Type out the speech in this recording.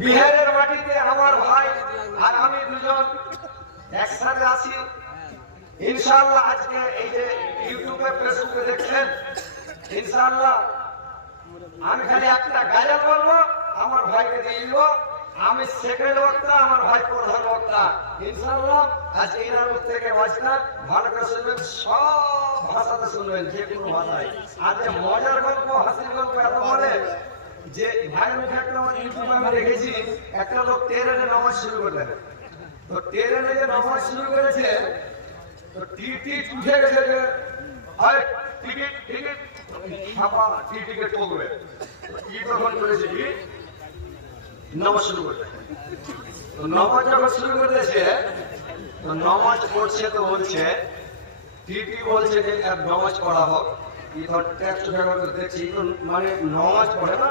বিহারের মাটিতে আমার ভাই আর আমি দুজন একসাথে আছি ইনশাআল্লাহ। আজকে এই যে ইউটিউবে ফেসবুকে দেখছেন, ইনশাআল্লাহ আমি খালি একটা গাজল বলবো, আমার ভাইকে দিয়ে দিব। আমি সেকেন্ড বক্তা, আমার ভাই প্রধান বক্তা। ইনশাআল্লাহ আজকে এনার মুখ থেকে ভাষা ভালো করে শুনবেন, সব ভাষাতে শুনবেন, যে কোনো ভাষায়। আর যে মজার গল্প, হাসির গল্প এত বলে যে ভাইয়ের মুখে একটা আমার ইউটিউবে আমি দেখেছি, একটা লোক ট্রেনে নামাজ শুরু করলেন। তো ট্রেনে যে নামাজ শুরু করেছে, তো টিকিট উঠে গেছে যে টিকিট টিকিট ছাপা টিকিট ঠকবে। কি তখন করেছে কি নামাজ শুরু করতে, তো নামাজ যখন শুরু করতেছে, তো নামাজ পড়ছে, তো বলছে টিটি বলছে যে নামাজ পড়া হোক। কি ধর ট্যাক্স দেখছি, মানে নামাজ পড়ে না।